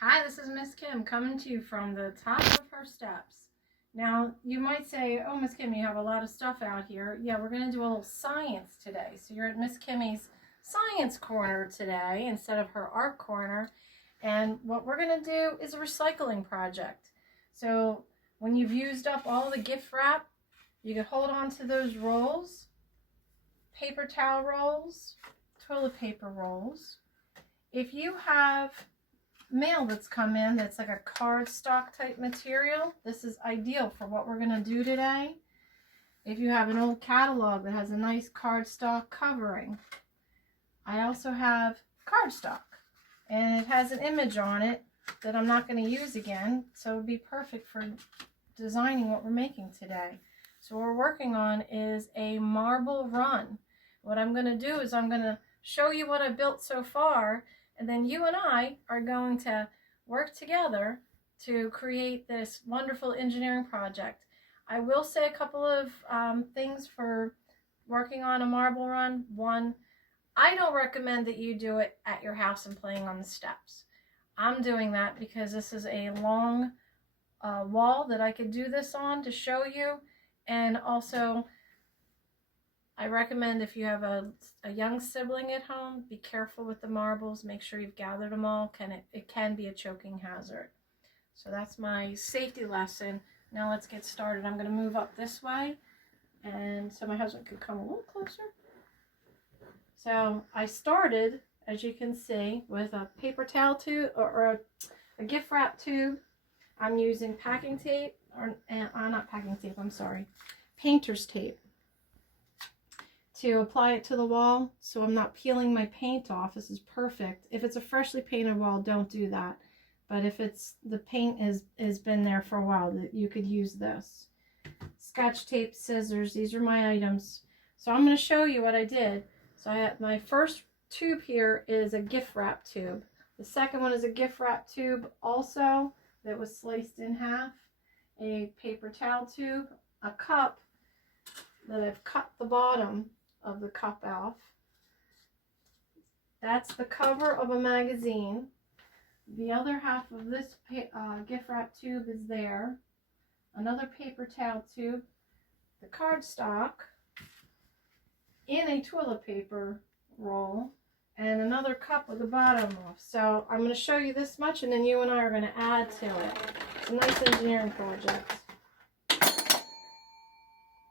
Hi, this is Miss Kim coming to you from the top of her steps. Now, you might say, oh, Miss Kim, you have a lot of stuff out here. Yeah, we're going to do a little science today. So you're at Miss Kimmy's science corner today instead of her art corner. And what we're going to do is a recycling project. So when you've used up all the gift wrap, you can hold on to those rolls, paper towel rolls, toilet paper rolls. If you have mail that's come in that's like a cardstock type material, this is ideal for what we're going to do today. If you have an old catalog that has a nice cardstock covering, I also have cardstock and it has an image on it that I'm not going to use again, so it would be perfect for designing what we're making today. So what we're working on is a marble run. What I'm going to do is I'm going to show you what I built so far, and then you and I are going to work together to create this wonderful engineering project. I will say a couple of things for working on a marble run. One, I don't recommend that you do it at your house and playing on the steps. I'm doing that because this is a long wall that I could do this on to show you, and also I recommend if you have a young sibling at home, be careful with the marbles. Make sure you've gathered them all. It can be a choking hazard. So that's my safety lesson. Now let's get started. I'm going to move up this way, and so my husband could come a little closer. So I started, as you can see, with a paper towel tube or a gift wrap tube. I'm using packing tape, not packing tape, I'm sorry, painter's tape, to apply it to the wall so I'm not peeling my paint off. This is perfect. If it's a freshly painted wall, don't do that. But if the paint has been there for a while, you could use this. Scotch tape, scissors, these are my items. So I'm going to show you what I did. So I have my first tube here is a gift wrap tube. The second one is a gift wrap tube also that was sliced in half. A paper towel tube, a cup that I've cut the bottom of the cup off. That's the cover of a magazine. The other half of this gift wrap tube is there. Another paper towel tube, the cardstock in a toilet paper roll, and another cup with the bottom off. So I'm going to show you this much, and then you and I are going to add to it. It's a nice engineering project.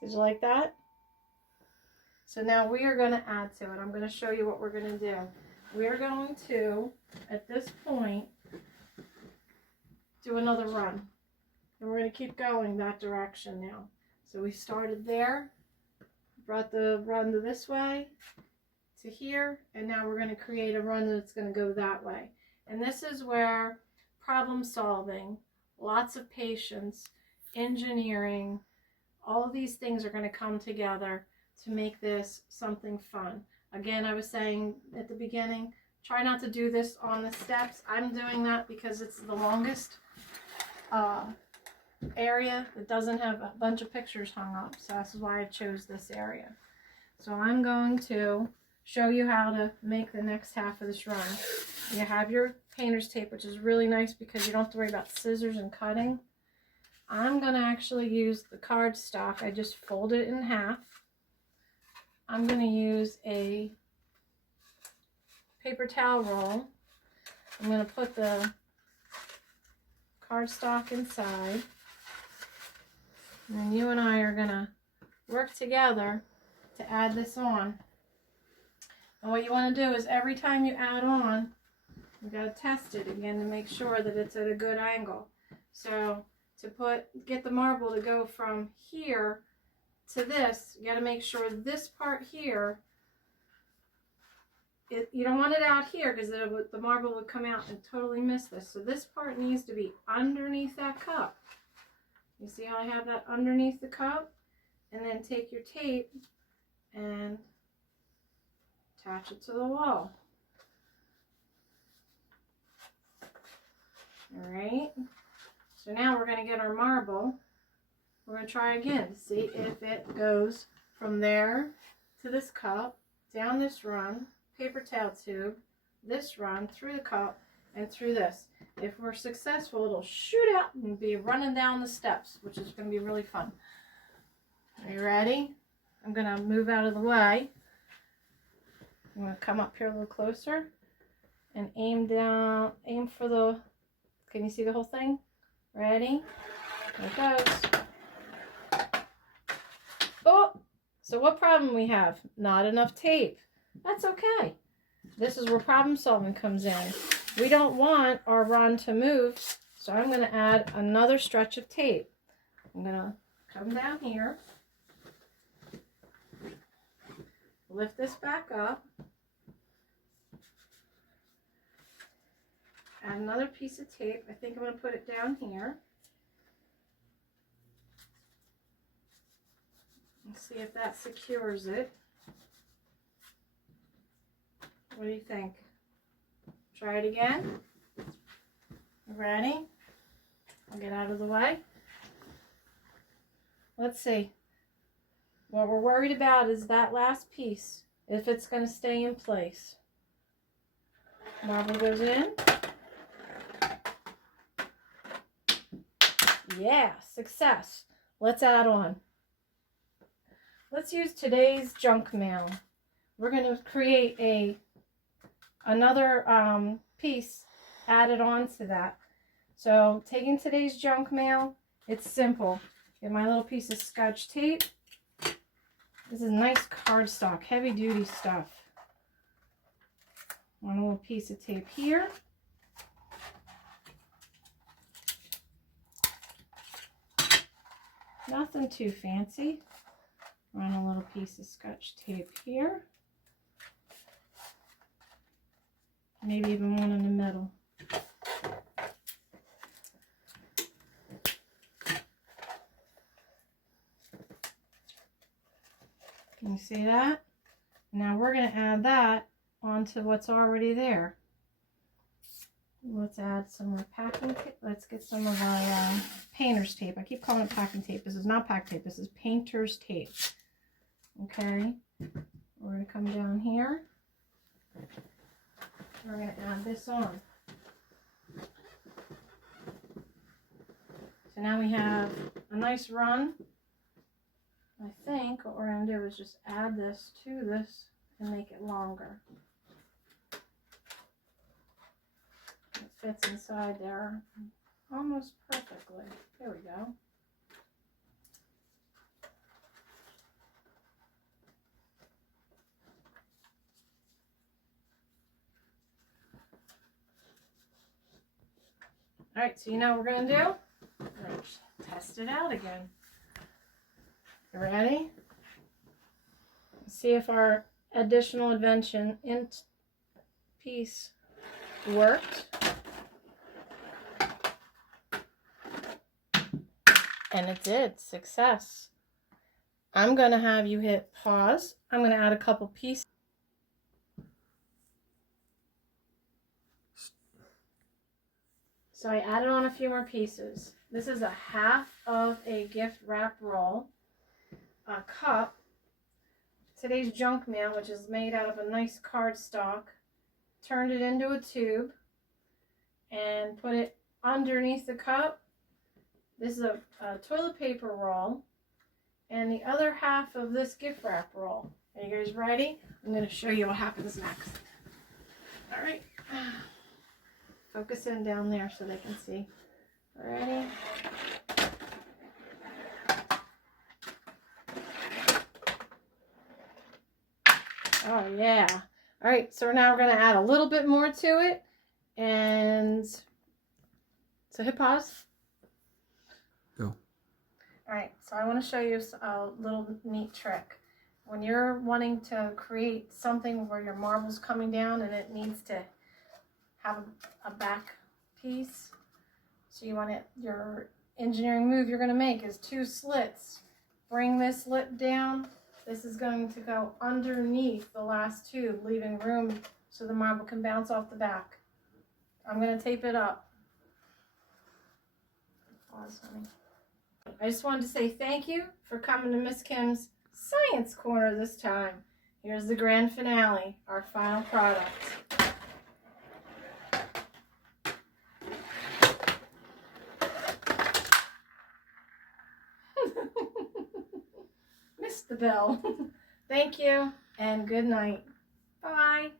Did you like that? So now we are going to add to it. I'm going to show you what we're going to do. We are going to, at this point, do another run. And we're going to keep going that direction now. So we started there, brought the run to this way, to here, and now we're going to create a run that's going to go that way. And this is where problem solving, lots of patience, engineering, all of these things are going to come together to make this something fun. Again, I was saying at the beginning, try not to do this on the steps. I'm doing that because it's the longest area that doesn't have a bunch of pictures hung up. So that's why I chose this area. So I'm going to show you how to make the next half of this run. You have your painter's tape, which is really nice because you don't have to worry about scissors and cutting. I'm going to actually use the cardstock. I just fold it in half. I'm going to use a paper towel roll. I'm going to put the cardstock inside. And then you and I are going to work together to add this on. And what you want to do is every time you add on, you got to test it again to make sure that it's at a good angle. So to get the marble to go from here to this, you got to make sure this part here, you don't want it out here because the marble would come out and totally miss this. So this part needs to be underneath that cup. You see how I have that underneath the cup? And then take your tape and attach it to the wall. All right. So now we're going to get our marble. We're going to try again to see if it goes from there to this cup, down this run, paper towel tube, this run, through the cup, and through this. if we're successful, it'll shoot out and be running down the steps, which is going to be really fun. Are you ready? I'm going to move out of the way. I'm going to come up here a little closer and aim down, aim for the, can you see the whole thing? Ready? Here it goes. Oh, so what problem we have? Not enough tape. That's okay. This is where problem solving comes in. We don't want our run to move, so I'm going to add another stretch of tape. I'm going to come down here, lift this back up, add another piece of tape. I think I'm going to put it down here. Let's see if that secures it. What do you think? Try it again. Ready? I'll get out of the way. Let's see. What we're worried about is that last piece, if it's going to stay in place. Marble goes in. Yeah, success. Let's add on. Let's use today's junk mail. We're going to create another piece added on to that. So taking today's junk mail, it's simple. Get my little piece of Scotch tape. This is nice cardstock, heavy duty stuff. One little piece of tape here. Nothing too fancy. Run a little piece of Scotch tape here. Maybe even one in the middle. Can you see that? Now we're going to add that onto what's already there. Let's add some more packing tape. Let's get some of our painter's tape. I keep calling it packing tape. This is not pack tape. This is painter's tape. Okay. We're going to come down here. We're going to add this on. So now we have a nice run. I think what we're going to do is just add this to this and make it longer. It fits inside there almost perfectly. There we go. All right, so you know what we're going to do? We're going to test it out again. You ready? Let's see if our additional invention piece worked. And it did. Success. I'm going to have you hit pause. I'm going to add a couple pieces. So I added on a few more pieces. This is a half of a gift wrap roll, a cup, today's junk mail, which is made out of a nice cardstock, turned it into a tube and put it underneath the cup. This is a toilet paper roll and the other half of this gift wrap roll. Are you guys ready? I'm going to show you what happens next. All right. Focus in down there so they can see. Ready? Oh yeah. All right, so now we're going to add a little bit more to it. And so hit pause. Go. All right, so I want to show you a little neat trick. When you're wanting to create something where your marble's coming down and it needs to have a back piece, so you want it, your engineering move you're going to make is 2 slits. Bring this lip down. This is going to go underneath the last tube, leaving room so the marble can bounce off the back. I'm going to tape it up. Pause, honey. I just wanted to say thank you for coming to Miss Kim's Science Corner this time. Here's the grand finale, our final product. missed the bell. Thank you and good night. Bye.